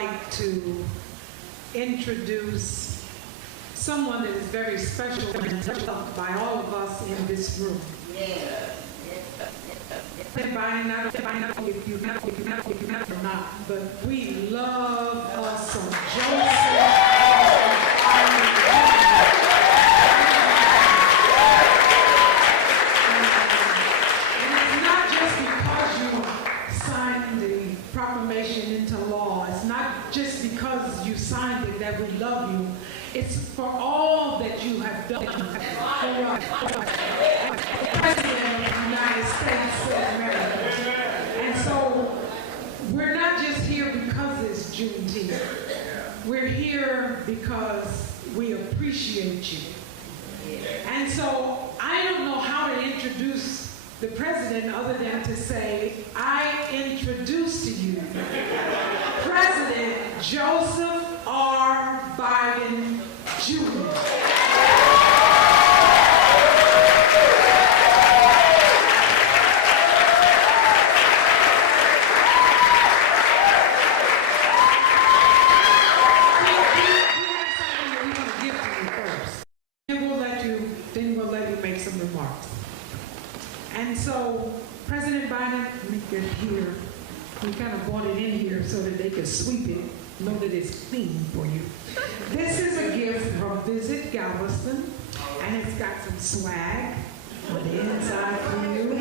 like to introduce someone that is very special and loved by all of us in this room. Everybody, not if you or not, but we love us some Joseph. And it's not just because you signed the proclamation into law. It's not just because you signed it that we love you. It's for all that you have done for us. President of the United States of America. And so we're not just here because it's Juneteenth. We're here because we appreciate you. And so I don't know how to introduce the president other than to say, I introduce to you President Joseph R. Biden, Jr. And so, President Biden, let me get here. We kind of brought it in here so that they could sweep it, know that it's clean for you. This is a gift from Visit Galveston, and it's got some swag on the inside for you.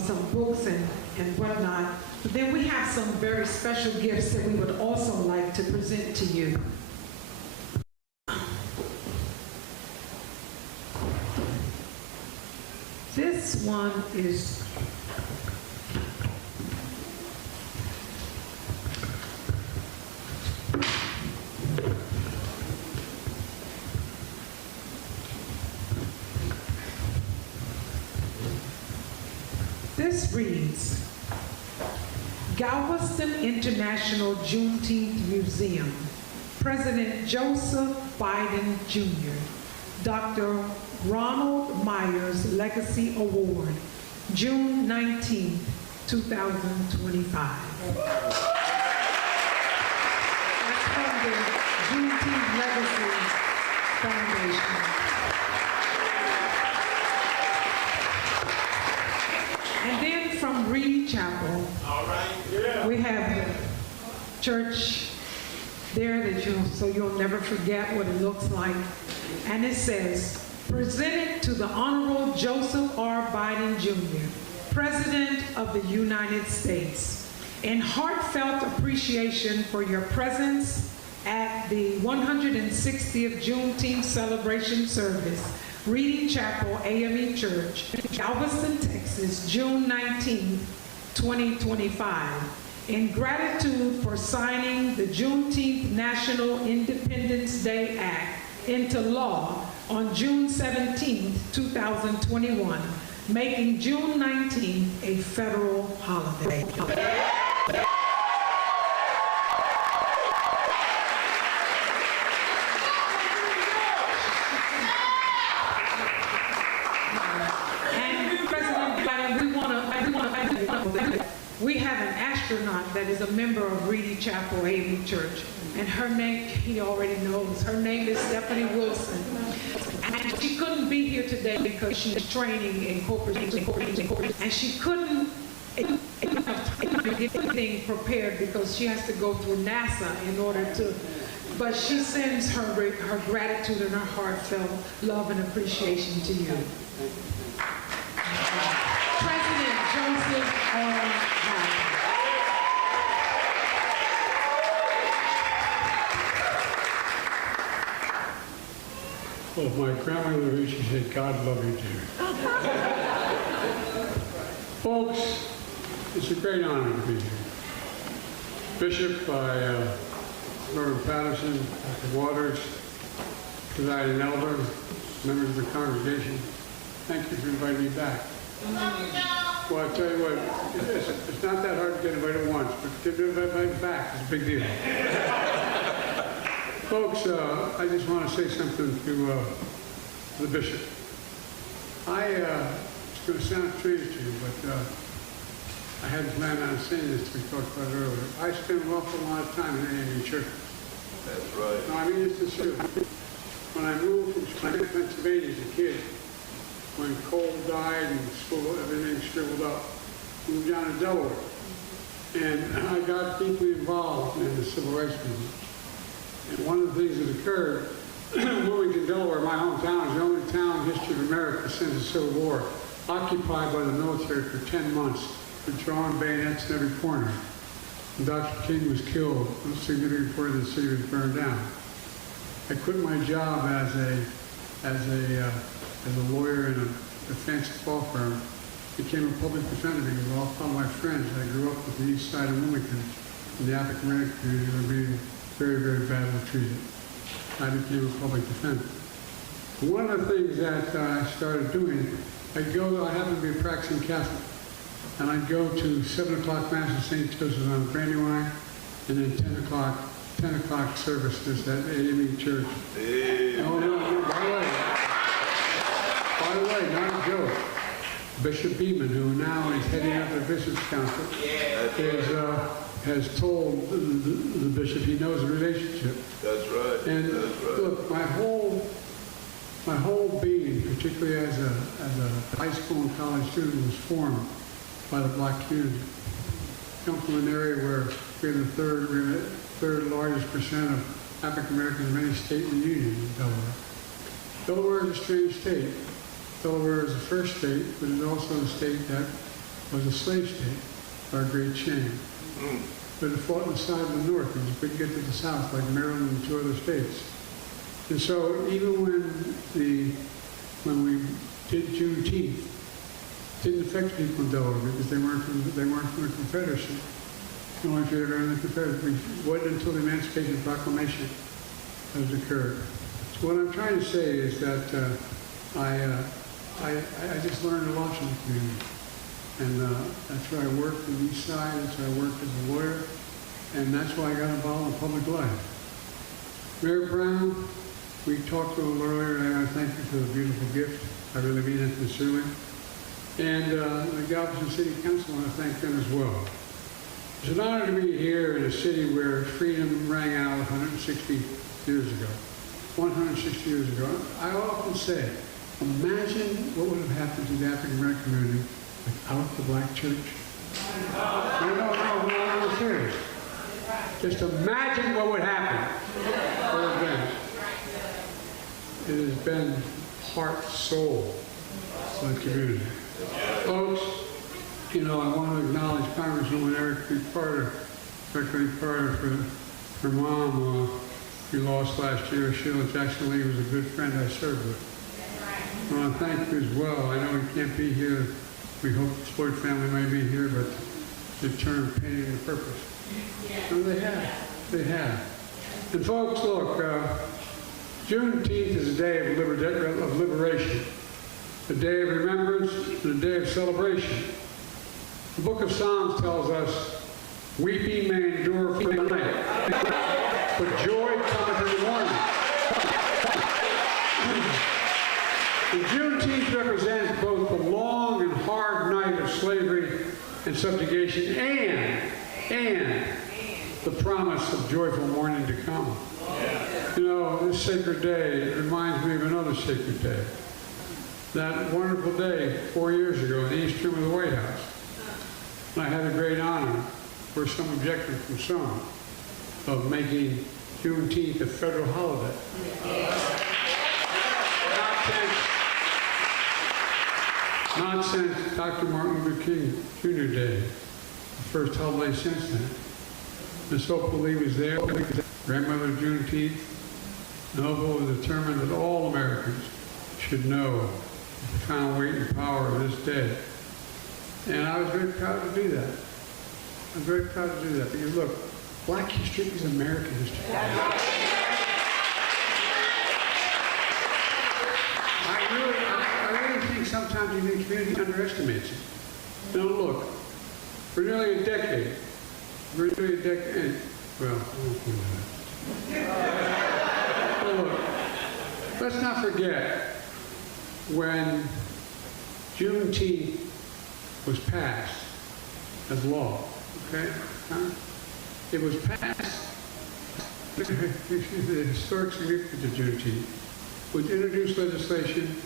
Some books and whatnot. But then we have some very special gifts that we would also like to present to you. This one is This reads, Galveston International Juneteenth Museum, President Joseph Biden Jr., Dr. Ronald Myers Legacy Award, June 19, 2025. That's from the Juneteenth Legacy Foundation. And then from Reed Chapel, we have the church there that so you'll never forget what it looks like. And it says, presented to the Honorable Joseph R. Biden Jr., President of the United States, in heartfelt appreciation for your presence at the 160th Juneteenth celebration service, Reading Chapel AME Church, Galveston, Texas, June 19, 2025. In gratitude for signing the Juneteenth National Independence Day Act into law on June 17, 2021, making June 19 a federal holiday. We have an astronaut that is a member of Reedy Chapel AME Church, and her name, he already knows, her name is Stephanie Wilson. And she couldn't be here today because she's training in corporate, and she couldn't get anything prepared because she has to go through NASA in order to, but she sends her gratitude and her heartfelt love and appreciation to you. President Joseph R. Biden. Well, my grandmother used to say, God love you too. Folks, it's a great honor to be here. Bishop by Reverend Patterson, Dr. Waters, presiding elder, members of the congregation, thank you for inviting me back. Well, I tell you what, it's not that hard to get anybody at once, but get everybody back is a big deal. Folks, I just want to say something to the bishop. It's going to sound strange to you, but I hadn't planned on saying this till we talked about it earlier. I spent an awful lot of time in AME church. That's right. No, I mean, it's the truth. When I moved from Pennsylvania as a kid, when Cole died and school, everything shriveled up, moved down to Delaware. And I got deeply involved in the civil rights movement. And one of the things that occurred, Wilmington, Delaware, my hometown, is the only town in the history of America since the Civil War, occupied by the military for 10 months, with drawn bayonets in every corner. And Dr. King was killed, a significant part of the city was burned down. I quit my job as a lawyer in a defense law firm, became a public defender because all of my friends, I grew up with the east side of Wilmington, and the African American community were being very, very badly treated. I became a public defender. One of the things that I started doing, I happen to be a practicing Catholic, and I'd go to 7 o'clock Mass at St. Joseph on Brandywine, and then 10 o'clock services at AME Church. Hey. No, by the way, not a joke. Bishop Beeman, who now is heading up the Bishops' Council, has told the bishop he knows the relationship. That's right. And that's right. Look, my whole being, particularly as a high school and college student, was formed by the black community. I come from an area where we're the third largest percent of African Americans of any state in the Union in Delaware. Delaware is a strange state. Delaware is the first state, but it's also a state that was a slave state, our great shame. But it fought on the side of the north, and you couldn't get to the south like Maryland and 2 other states. And so even when we did Juneteenth, it didn't affect people in Delaware because they weren't from the Confederacy. The only few that were in the Confederacy. It wasn't until the Emancipation Proclamation has occurred. So what I'm trying to say is that I just learned a lot from the community. And that's where I worked on the East Side, that's where I worked as a lawyer, and that's why I got involved in public life. Mayor Brown, we talked a little earlier, and I thank you for the beautiful gift. I really mean it sincerely. And the Galveston City Council, I want to thank them as well. It's an honor to be here in a city where freedom rang out 160 years ago. 160 years ago. I often say, imagine what would have happened to the African American community without the black church. No, I'm serious. Just imagine what would happen. It has been heart, soul of the community. Folks, I want to acknowledge Congresswoman Erica Carter for her mom, who lost last year. Sheila Jackson Lee was a good friend I served with. I want to thank you as well. I know he can't be here. We hope the Floyd family may be here, but the term painting the purpose. And they have. And folks, look, Juneteenth is a day of liberation, a day of remembrance, and a day of celebration. The book of Psalms tells us, weeping may endure for the night, but joy cometh in the morning. And Juneteenth represents both the long and hard night of slavery and subjugation and the promise of joyful morning to come. This sacred day reminds me of another sacred day. That wonderful day 4 years ago in the East Room of the White House. And I had a great honor, for some objection from some, of making Juneteenth a federal holiday. Not since Dr. Martin Luther King Jr. Day, the first holiday since then. Miss Opal Lee was there, grandmother of Juneteenth, and Opal was determined that all Americans should know the profound weight and power of this day. And I was very proud to do that. I'm very proud to do that because, look, Black history is American history. I really think sometimes the community underestimates it. Now look, for nearly a decade, well, I won't do that. Well, look, let's not forget when Juneteenth was passed as law, okay? It was passed, the historic significance of Juneteenth was introduced legislation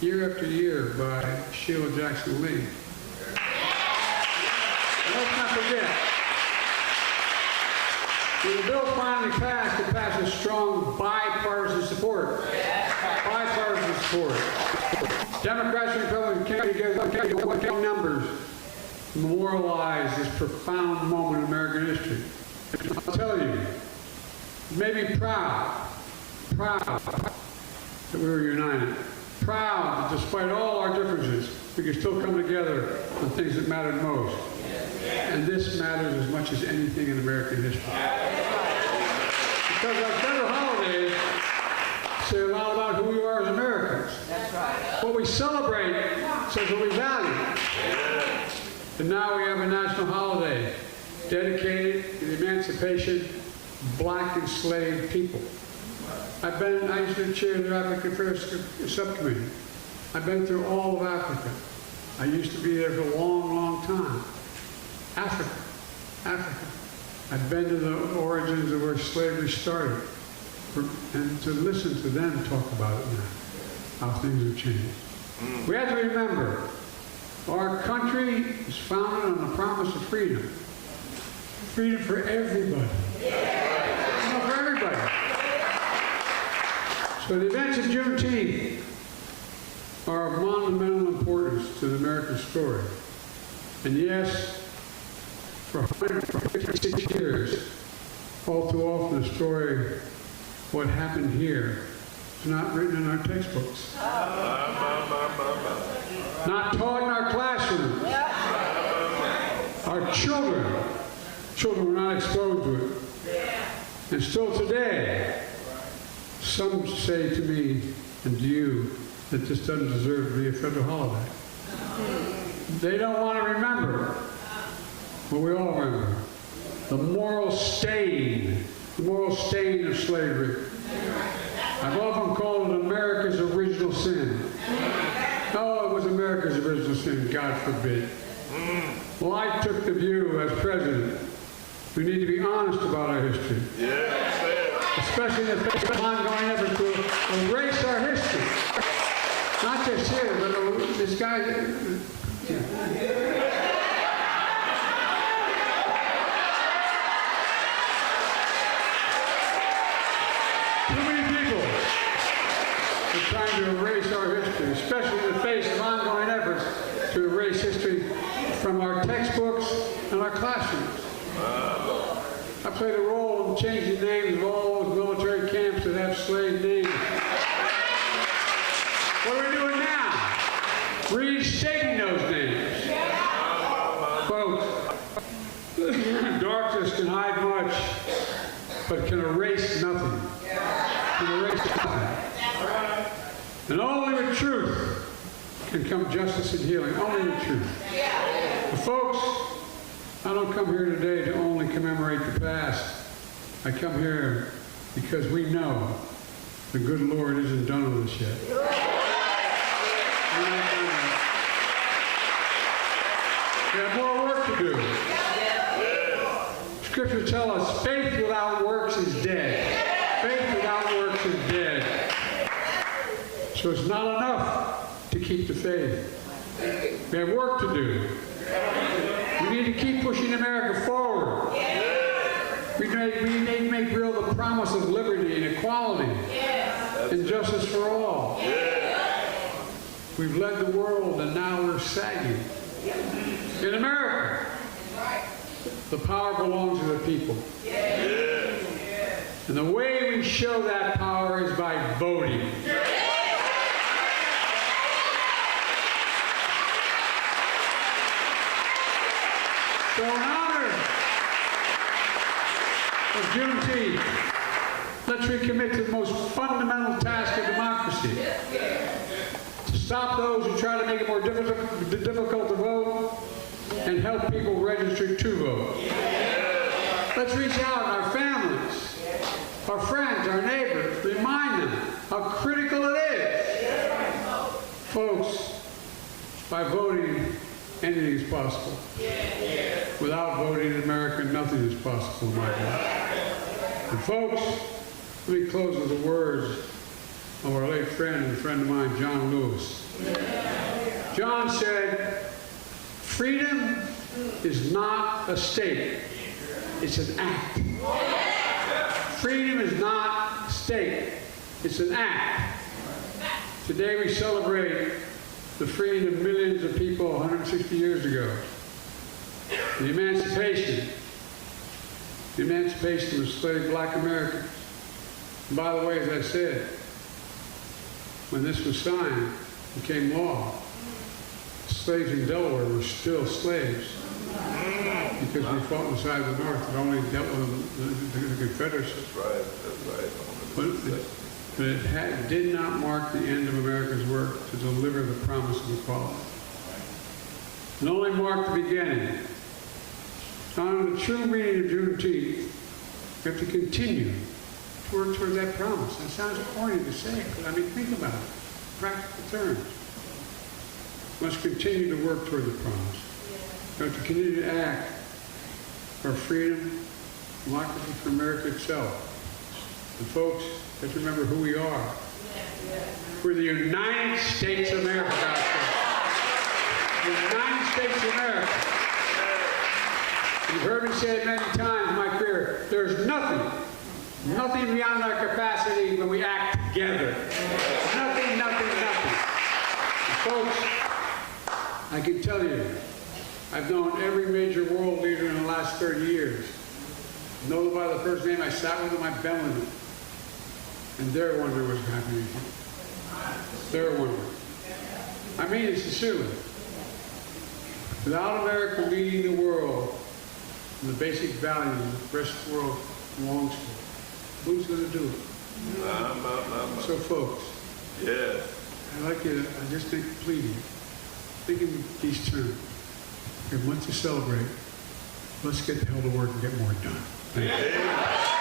year after year by Sheila Jackson Lee. And let's not forget, when the bill finally passed, it passed with strong bipartisan support. Bipartisan support. Democrats and Republicans came together in numbers to memorialize this profound moment in American history. I'll tell you, you may be proud that we were united. Proud that despite all our differences, we could still come together on things that mattered most. And this matters as much as anything in American history. Because our federal holidays say a lot about who we are as Americans. That's right. What we celebrate says what we value. And now we have a national holiday dedicated to the emancipation of black enslaved people. I used to chair the African Affairs Subcommittee. I've been through all of Africa. I used to be there for a long, long time. Africa. I've been to the origins of where slavery started. And to listen to them talk about it now, how things have changed. We have to remember, our country is founded on the promise of freedom. Freedom for everybody. For everybody. So the events of Juneteenth are of monumental importance to the American story. And yes, for 156 years, all too often the story, what happened here, is not written in our textbooks. Not taught in our classrooms. Our children were not exposed to it. And still today, some say to me and to you that this doesn't deserve to be a federal holiday. They don't want to remember, but we all remember, the moral stain of slavery. I've often called it America's original sin. Oh, it was America's original sin, God forbid. Well, I took the view as president, we need to be honest about our history. Especially in the face of ongoing efforts to erase our history. Not just here, but this guy. Too many people are trying to erase our history, especially in the face of ongoing efforts to erase history from our textbooks and our classrooms. I played a role in changing names of all those military camps that have slave names. What are we doing now? Restating those names. Folks, darkness can hide much, but can erase nothing. And only with truth can come justice and healing. Only with truth. But folks, I don't come here today to only commemorate the past. I come here because we know the good Lord isn't done with us yet. We have more work to do. Scriptures tell us faith without works is dead. Faith without works is dead. So it's not enough to keep the faith. We have work to do. We need to keep pushing America forward. We need to make real the promise of liberty and equality and justice for all. We've led the world and now we're sagging. In America, the power belongs to the people. And the way we show that power is by voting. So in honor of Juneteenth, let's recommit to the most fundamental task of democracy. To stop those who try to make it more difficult to vote and help people register to vote. Let's reach out to our families, our friends, our neighbors, remind them how critical it is. Folks, by voting, anything is possible. Without voting in America, nothing is possible in my life. And folks, let me close with the words of our late friend and a friend of mine, John Lewis. John said, freedom is not a state, it's an act. Freedom is not a state, it's an act. Today we celebrate the freeing of millions of people 160 years ago. The emancipation of enslaved black Americans. And by the way, as I said, when this was signed, became law, slaves in Delaware were still slaves because we fought inside the North and only dealt with the Confederacy. That's right. But it did not mark the end of America's work to deliver the promise of equality. It only marked the beginning. On the true meaning of Juneteenth, we have to continue to work toward that promise. That sounds corny to say, but I mean, think about it. Practical terms. We must continue to work toward the promise. We have to continue to act for freedom, democracy, for America itself. And folks, let's remember who we are. We're the United States of America, God says. The United States of America. You've heard me say it many times in my career. There's nothing beyond our capacity when we act together. Nothing. And folks, I can tell you, I've known every major world leader in the last 30 years. I know them by the first name. I sat with them, I been with them. And they're wondering what's happening. They're wondering. I mean it sincerely. Without America leading the world in the basic values that the rest of the world belongs to, who's going to do it? So folks, I'd like you to, I just think, pleading, thinking these terms. We want to celebrate. Let's get the hell to work and get more done. Thank you.